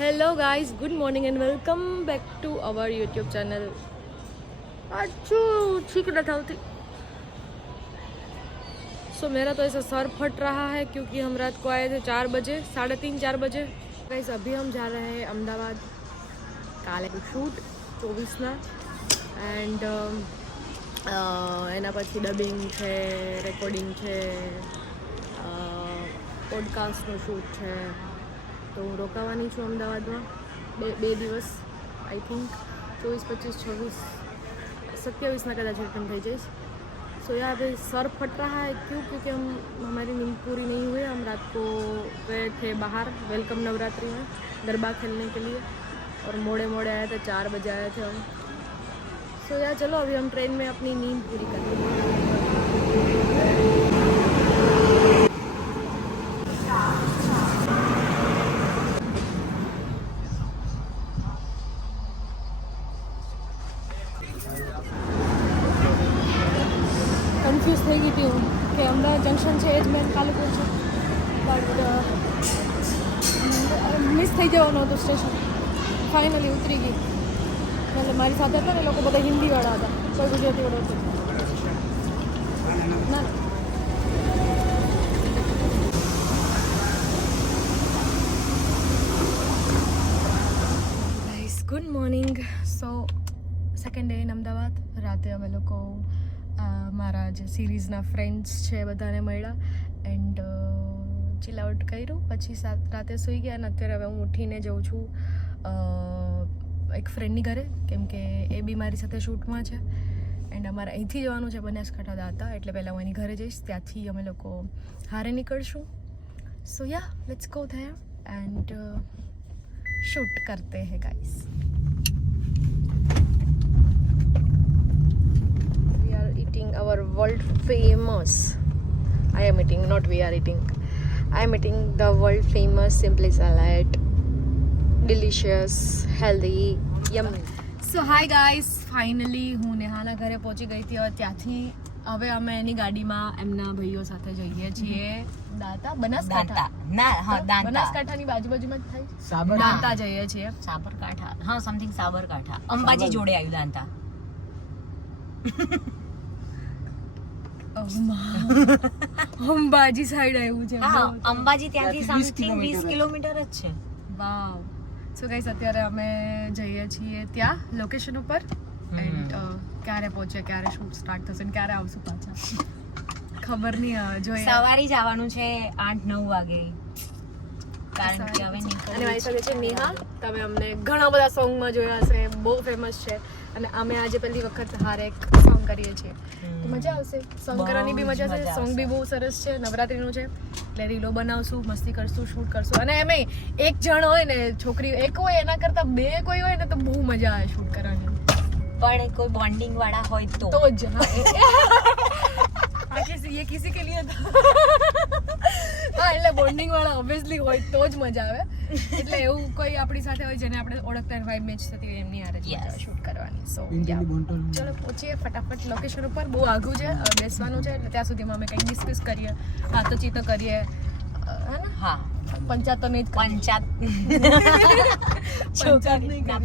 Hello guys, good morning and welcome back to our YouTube channel. अच्छू ठीक न था सो मेरा तो ऐसा सर फट रहा है क्योंकि हम रात को आए थे 4 बजे, 3:30-4 बजे। गाइस अभी हम जा रहे हैं अहमदाबाद काले शूट 24 एंड એના પછી ડબિંગ છે, રેકોર્ડિંગ છે, પોડકાસ્ટનું શૂટ છે, તો હું રોકાવાની છું અમદાવાદમાં બે દિવસ। आई थिंक 24, 25, 26, 27 कदाच रिटर्न થઈ જઈશ। सो यहाँ पे सर फट रहा है क्योंकि हमारी नींद पूरी नहीं हुई। हम रात को गए थे बाहर वेलकम नवरात्रि में गरबा खेलने के लिए और मोड़े आए थे, 4 बजे आए थे हम। सो यार चलो अभी हम ट्रेन में अपनी नींद पूरी करते हैं। કન્ફ્યુઝ થઈ ગઈ હતી હું કે અમદાવાદ જંકશન છે એ જ મેં કાલે પહોંચું, બટ મિસ થઈ જવાનું હતું સ્ટેશન। ફાઇનલી ઉતરી ગઈ। એટલે મારી સાથે હતા ને એ લોકો બધા હિન્દીવાળા હતા, કોઈ ગુજરાતીવાળો હતું ના। Guys good morning. So second day in Ahmedabad. રાતે અમે લોકો મારા જે સિરીઝના ફ્રેન્ડ્સ છે બધાને મળ્યા એન્ડ ચિલ આઉટ કર્યું, પછી રાતે સૂઈ ગયા અને અત્યારે હવે હું ઉઠીને જઉં છું એક ફ્રેન્ડની ઘરે, કેમ કે એ બી મારી સાથે શૂટમાં છે એન્ડ અમારે અહીંથી જવાનું છે બનાસકાંઠા દાતા, એટલે પહેલાં હું એની ઘરે જઈશ, ત્યાંથી અમે લોકો હારે નીકળશું। So yeah let's go there and shoot કરતે હૈ guys. Eating our world famous, I am eating, not we are eating, I am eating the world famous Simply Salad, delicious, healthy, yummy। So hi guys, finally હું નેહાના ઘરે પહોંચી ગઈ હતી और ત્યાંથી હવે અમે એની ગાડીમાં એમના ભાઈઓ સાથે જઈએ છીએ દાતા, બનાસકાંઠા ના હા દાંતા, બનાસકાંઠાની બાજુમાં જ થાય, દાંતા જઈએ છીએ, સાબરકાંઠા, હા સમથિંગ સાબરકાંઠા, અંબાજી જોડે આવ્યું દાંતા। અંબાજી સાઈડ આવ્યું છે। હા અંબાજી ત્યાંથી સમથિંગ 20 કિલોમીટર જ છે। વાવ। સો ગાઈસ અત્યારે અમે જઈએ છીએ ત્યાં લોકેશન ઉપર એન્ડ ક્યારે પહોંચે, ક્યારે શૂટ સ્ટાર્ટ થશે ને ક્યારે આવશું પાછા ખબર નહીં આવે, જોઈએ। સવારે જ આવવાનું છે 8-9 વાગે, કારણ કે હવે અને નીકળીએ મારી સાથે છે નેહા। તમે અમને ઘણા બધા સોંગમાં જોયા હશે, બહુ ફેમસ છે અને અમે આજે પહેલી વખત હારે એક સોંગ કરીએ છીએ, તો મજા આવશે। સોંગ કરવાની બી મજા છે, સોંગ બી બહુ સરસ છે, નવરાત્રીનું છે એટલે રીલો બનાવશું, મસ્તી કરશું, શૂટ કરશું અને એમાંય એક જણ હોય ને, છોકરી એક હોય એના કરતાં 2 કોઈ હોય ને તો બહુ મજા આવે શૂટ કરવાની। પણ કોઈ બોન્ડિંગ વાળા હોય તો જ ये किसी के लिए था હા એટલે બોન્ડિંગ વાળા ઓબ્વિયસલી હોય તો જ મજા આવે, એટલે એવું કોઈ આપણી સાથે હોય જેને આપણે ઓળખતા હોય, વાઇબ મેચ થતી હોય એમની હારે શૂટ કરવાની। સો ચલો પહોંચીએ ફટાફટ લોકેશન ઉપર। બહુ આઘું છે, બેસવાનું છે એટલે ત્યાં સુધીમાં અમે કંઈક ડિસ્કસ કરીએ, વાતોચીતો કરીએ, હે ને? હા પંચાયત તો નહીં જ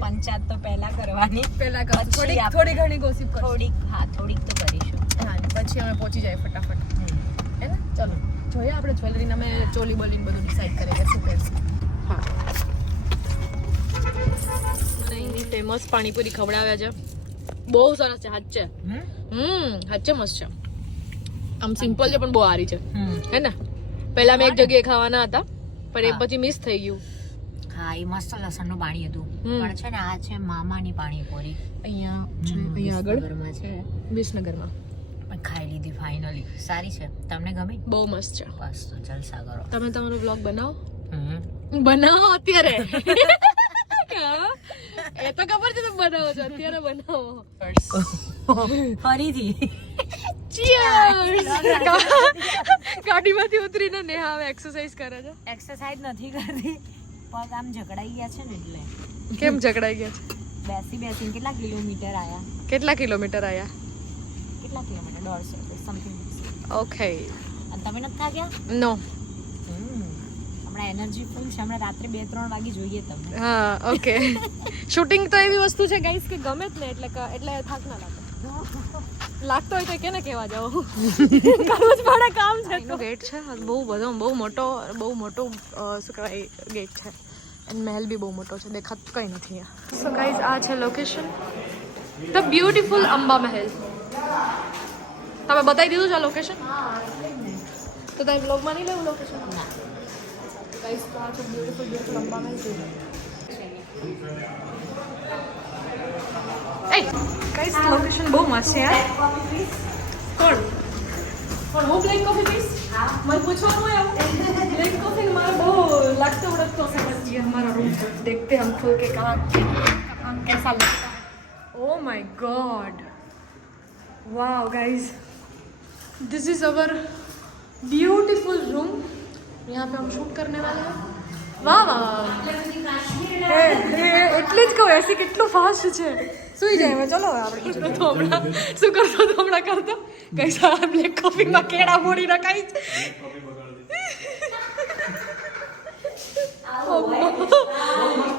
પંચાયત તો પહેલા કરવાની, પહેલા થોડી ઘણી ગોસિપ થોડીક તો કરીશું। હા પછી અમે પહોંચી જાય ફટાફટ, હે ને? ચલો જોઈએ આપણે જ્વેલરીના મેં ચોલી બોલીને બધું ડિસાઈડ કરીએ કે શું પહેરશું। હા અહીંની ફેમસ પાણીપુરી ખવડાવ્યા છે, બહુ સરસ છે, હાચે હાચે મસ્ત છે। આમ સિમ્પલ છે પણ બહુ સારી છે, હે ને? પહેલા મેં એક જગ્યાએ ખાવાના હતા પણ એ પછી મિસ થઈ ગયું। હા એ મસ્ત લસણનું પાણી હતું, પણ છે ને આ છે મામાની પાણીપુરી, અહીંયા આગળ છે વિસનગરમાં, ખાઈ લીધી ફાઇનલી, સારી છે। તમને ગમી? બહુ મસ્ત છે। બસ તો જલસા કરો। તમે તમારો વ્લોગ બનાવો અત્યારે એ તો ખબર છે તમે બનાવો છો, અત્યારે બનાવો ફરીથી। ગાડીમાંથી ઉતરીને નેહા હવે એક્સરસાઇઝ કરે છે। એક્સરસાઇઝ નથી કરતી, પગ આમ જકડાઈ ગયા છે ને એટલે। કેમ જકડાઈ ગયા છે? બેસી કેટલા કિલોમીટર આયા? કેટલા કિલોમીટર આયા? 150 સમથિંગ। ઓકે અને તમે નથી થાક્યા? નો, હમણાં એનર્જી ફૂલ છે, હમણાં રાત્રે 2-3 વાગે જોઈએ તમને. હા ઓકે. શૂટિંગ તો એવી વસ્તુ છે ગાઈસ કે ગમે જ ને એટલે થાક ના લાગે. લાગતો હોય તો કેને કહેવા જાવ, કરવું જ પડે કામ છે. એનો ગેટ છે બહુ મોટો શું કહેવાય ગેટ છે, એન્ડ મહેલ બી બહુ મોટો છે, દેખાતું કંઈ નથી અહીંયા. સો ગાઈઝ આ છે લોકેશન, ધ બ્યુટીફુલ અંબા મહેલ. તમે બતાવી દીધું છે આ લોકેશન? તો તમે બ્લોગમાં નહીં લેવું લોકેશન? ગાઈઝ તો આ છે બ્યુટીફુલ અંબા મહેલ. ગાઈઝ લોકેશન બહુ મસ્ત છે યાર. કોણ હું બ્લેક કોફી પીસ? મને પૂછવાનું હોય આવું બ્લેક કોફી મારે બહુ लगता उड़कता से बस ये हमारा रूम देखते हम खुल के कहाँ कैसा लगता है. Oh my god, wow guys, this is our beautiful room. यहाँ पे हम शूट करने वाले हैं. वाह वाह, એટલે જ કહું એસી કેટલું ફાસ્ટ છે. સુઈ જાય હવે, ચલો આપણે તો હમણાં શું કરશો તો હમણાં કરતો કઈ સારા બ્લેક કોફીમાં કેળા મોડી રખાઈ છે.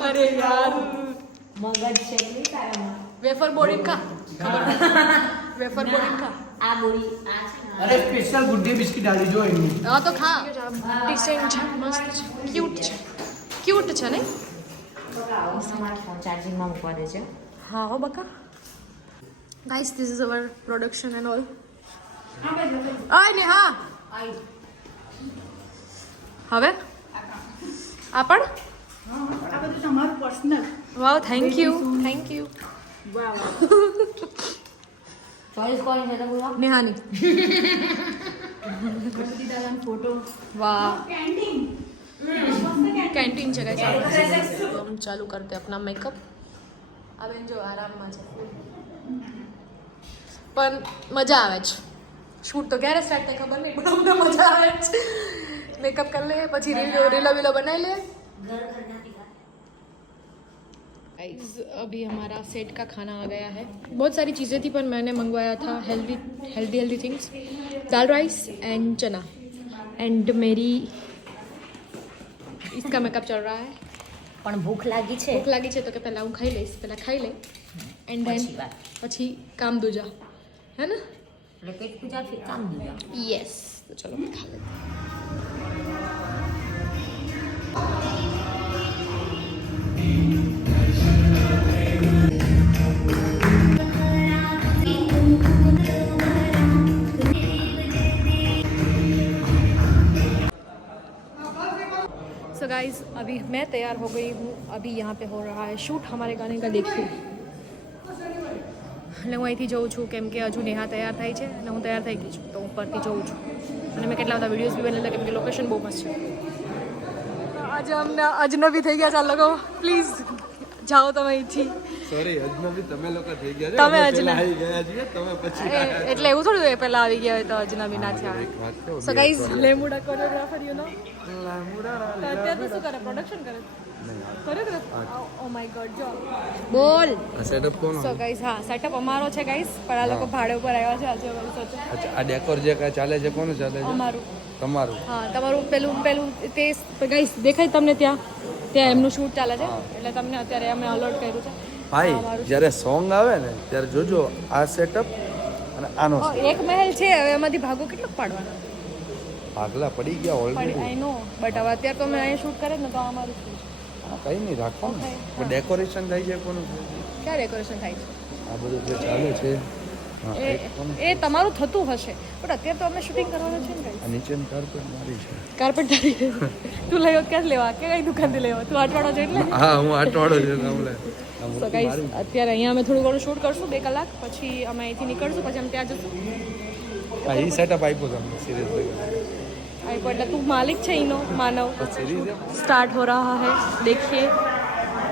અરે યાર મગજ છે કે તારામાં? વેફર બોડી ખા, વેફર બોડી ખા. આ બોડી આ છે ને, અરે સ્પેશિયલ ગુડ ડે બિસ્કિટ આલી જો એની. હા તો ખા. ડિઝાઇન છે, મસ્ત છે, ક્યુટ છે ને? તમારા ફોન ચાર્જિંગમાં મૂકવા દેજો. હા હો બકા. Guys this is our production and all. આય ને હા હવે આ પણ આ બધું તમારું personal. Wow thank you. Choice કોની છે તો બોલો. નેહાની. ગણપતિ દાદાનો ફોટો. વાહ કેન્ટીન. कैंटीन છે ગાઈસ. हम चालू करते हैं अपना मेकअप. આ બેન જો આરામમાં છે, પણ મજા આવે છે. શૂટ તો ક્યારે સ્ટાર્ટ થાય ખબર નહીં, પણ અમને મજા આવે છે. मेकअप कर ले, પછી રીલો बनाई ले. गाइस अभी हमारा सेट का खाना आ गया है. बहुत सारी चीज़ें थी पर मैंने मंगवाया था healthy things, dal rice and चना. एंड मेरी इसका मेकअप चल रहा है. પણ ભૂખ લાગી છે. ભૂખ લાગી છે તો કે પહેલાં હું ખાઈ લઈશ, પહેલાં ખાઈ લઈ એન્ડ ધેન પછી કામ દૂજા, હે ને? એટલે પેટ પૂજા ફિર કામ દીધા. યસ. તો ચલો ખા લે. सो गाइस अभी मैं तैयार हो गई हूँ. अभी यहाँ पे हो रहा है शूट हमारे गाने का. देखिए એટલે હું અહીંથી જોઉં છું કેમ કે હજુ નેહા તૈયાર થાય છે અને હું તૈયાર થઈ ગઈ છું, તો હું ઉપરથી જોઉં છું. અને મેં કેટલા બધા વિડીયોઝ બી બનેલા કેમ કે લોકેશન બહુ મસ્ત છે. આજે અમને અજનબી થઈ ગયા છે આ લોકો. પ્લીઝ જાઓ તમે અહીંથી. સોરી અજનબી તમે લોકો થઈ ગયા છે. તમે અજનબી આવી ગયા છીએ, તમે પછી એટલે એવું થોડું હોય પહેલા આવી ગયા હોય તો અજનબી ના થયા. સો ગાઈઝ લેમુડા કોરિયોગ્રાફર યુ નો અત્યારે તો શું કરે, પ્રોડક્શન કરે કોરિયોગ્રાફર. ઓ માય ગોડ જો બોલ. સેટઅપ કોનો? સો ગાઈઝ હા સેટઅપ અમારો છે ગાઈઝ, પણ આ લોકો ભાડે ઉપર આવ્યા છે આજે અમારી સાથે. અચ્છા આ ડેકોર જે કાંઈ ચાલે છે કોનું ચાલે છે? અમારું. તમારું? હા તમારું પેલું તે ગાઈઝ દેખાય તમને ત્યાં એમનું શૂટ ચાલે છે એટલે તમને અત્યારે અમે અલર્ટ કર્યું છે. ભાઈ જ્યારે સોંગ આવે ને ત્યારે જોજો આ સેટઅપ અને આનો એક મહેલ છે, હવે એમાંથી ભાગો કેટલો પાડવાનો? ભાગલા પડી ગયા ઓલરેડી. આઈ નો, બટ હવે અત્યારે તો અમે અહીંયા શૂટ કરે ને તો અમારું શું છે? કંઈ નહીં રાખવાનું. પણ ડેકોરેશન થાય છે કોનું? ક્યાં ડેકોરેશન થાય છે? આ બધું જે ચાલે છે એ તમારું થતું હશે, પણ અત્યારે તો અમે શૂટિંગ કરવાનું છે ને ગાઈસ. આ નીચેની કાર્પેટ મારી છે. કાર્પેટ તારી તું લઈ ક્યાં લેવા કે કઈ દુકાનથી લેવા? તું આટવાડો છે એટલે. હા હું આટવાડો છું ગામડે. સો ગાઈસ અત્યારે અહીંયા અમે થોડું ઘણું શૂટ કરશું 2 કલાક, પછી અમે અહીંથી નીકળશું, પછી અમે ત્યાં જશું. હા એ સેટઅપ આપ્યો તમને સિરીઝ આઈપો એટલે તું માલિક છે એનો માનવ. सीरीज है स्टार्ट हो रहा है, देखिए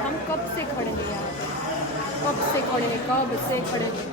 हम कब से खड़े हैं यहाँ, कब से खड़े हैं, कब से खड़े हैं.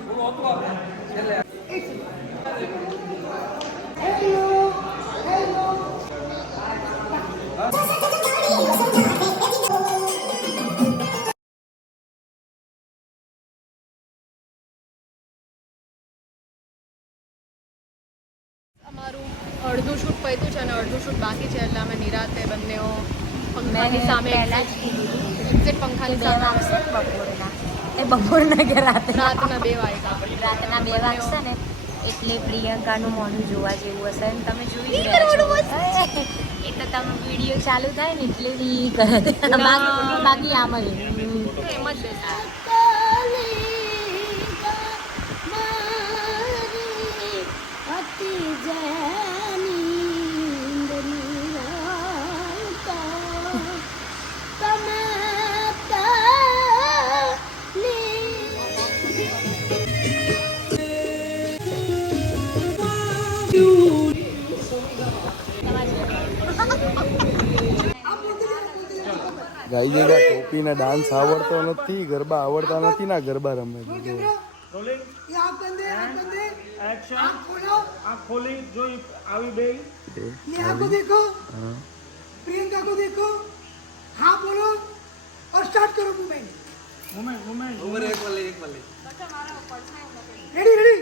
અમારું અડધું શૂટ પૈતું છે અને અડધું શૂટ બાકી છે એટલે અમે નિરાતે બંનેઓ મેં પંખાની સામે પહેલા જ કીધું એક્ઝેક્ટ પંખાની બે સામે વાગશે ને બપોરના એ બપોરના કે રાતના રાતના 2 વાગ્યા રાતના 2 વાગશે ને એટલે પ્રિયંકાનું મોઢું જોવા જેવું હશે અને તમે જોઈ જ રહ્યા છો એ તો તમે વિડીયો ચાલુ થાય ને એટલે ઈ કરે બાકી આમ જ એમ જ બેસા ગાઈ ટોપીને ડાન્સ આવડતો નથી, ગરબા આવડતા નથી ના ગરબા રમે છે જો. आँख खोली जो आवी बे ये आपको देखो, હા प्रियंका को देखो, हाँ बोलो और स्टार्ट करो movement. Movement movement ready ready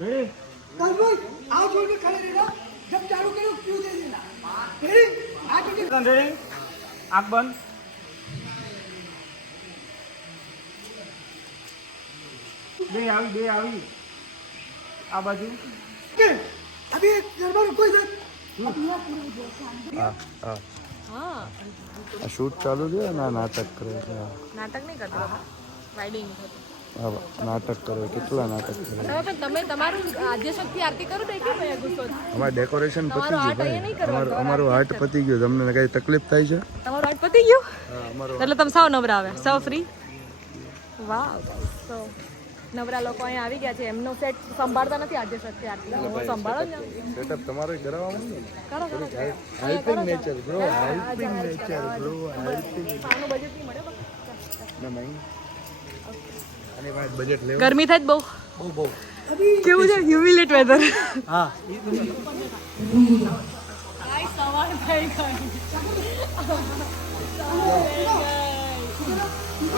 ready बस बस आओ जोर में खड़े रहना, जब चालू करो क्यू दे देना। रेडी आगे के रेडी आँख बंद बे आवी आ बाजू अभी गरबा रुको इधर। હા હા હા આ શૂટ ચાલુ છે ને આ નાટક કરે છે હા. નાટક નહીં કરતો રાઇડિંગ હા નાટક કરે કેટલા નાટક કરે હવે પણ તમે તમારું આદ્યશક્તિ આરતી કરો તો એટલું ભાઈ ગુસ્સો અમારું ડેકોરેશન પતી તમારો ગયું આર્ટ અહીંયા નહીં ભાઈ કરવાનો, અમારું આર્ટ પતી ગયું તમને કઈ તકલીફ થાય છે તમારું આર્ટ પતી ગયું હા અમારો એટલે તમે સાવ નવરા આવ્યા સાવ ફ્રી વાવ સો નવરા લોકો અહીંયા આવી ગયા છે એમનો સેટ સંભાળતા નથી આદ્યશક્તિ આરતી હું સંભાળો જ ને સેટઅપ તમારો કરાવવાનું ને કરો કરો helping nature bro helping nature bro helping આનું બજેટ નહીં મળે ના નહીં અને વાત બજેટ લેવું ગરમી થાય જ બહુ બહુ કેવું છે હ્યુમિલેટ વેધર હા સવાર થઈ ગઈ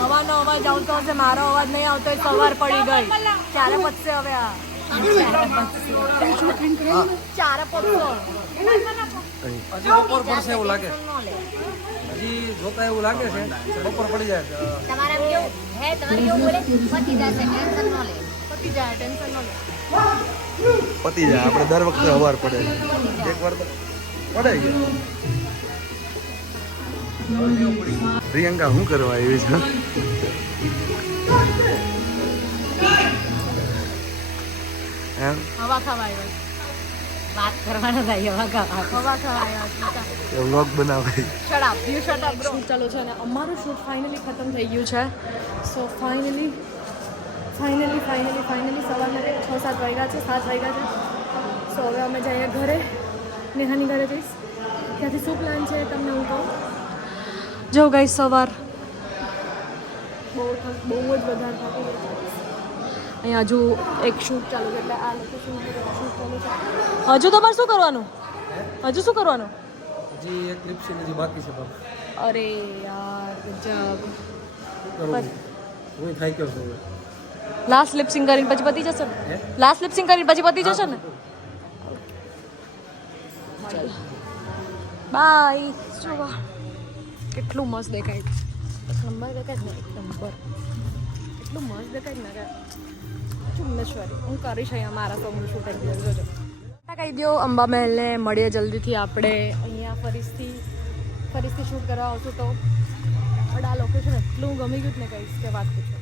હવાનો અવાજ આવતો હશે મારો અવાજ નહીં આવતો એ સવાર પડી ગઈ ચારે પતશે હવે આ ચારે પતશો બપોર પડશે એવું લાગે હજી જોતા એવું લાગે છે બપોર પડી જાય તમારે એમ કેવું હે તમારે કેવું બોલે પતી જશે ટેન્શન ન લે પતી જાય ટેન્શન ન લે પતી જાય આપણે દર વખતે સવાર પડે એક વાર તો પડે ગયા પ્રિયંકા શું કરવા આવી છે એમ હવા ખાવા આવ્યો વાત કરવાના થાય હવા ખાવા હવા ખાવા આવ્યો વ્લોગ બનાવે shut up you shut up shoot ચાલુ છે અને અમારું શૂટ ફાઇનલી ખતમ થઈ ગયું છે સો ફાઇનલી સવારના 6-7 વાગ્યા છે 7 વાગ્યા છે સો હવે અમે જઈએ ઘરે નેહાની ઘરે જઈશ ત્યાંથી શું પ્લાન છે તમને હું કહું જો ગઈ સવાર બહુ જ વધારે થાકી ગઈ અહીંયા હજુ એક શૂટ ચાલુ છે એટલે આ લોકેશન શૂટ ચાલુ છે હજુ તમારે શું કરવાનું હજી એક ક્લિપ છે હજી બાકી છે બાબા અરે યાર ગજબ હું થાય કેવું છું લાસ્ટ લિપ સિંગ કરીને પછી પતી જશે ને લાસ્ટ લિપ સિંગ કરીને પછી પતી જશે ને બાય જો કેટલું મસ્ત દેખાય નંબર દેખાય ને એક નંબર એટલું મસ્ત દેખાય ને ચુમ્મેશ્વરી હું કરીશ અહીંયા મારા સોંગનું શૂટિંગ જોજો કહી દો અંબા મહેલને મળીએ જલ્દીથી આપણે અહીંયા ફરીથી શૂટ કરવા આવશું તો પણ આ લોકેશન એટલું ગમી ગયું ને કહીશ કે વાત પૂછો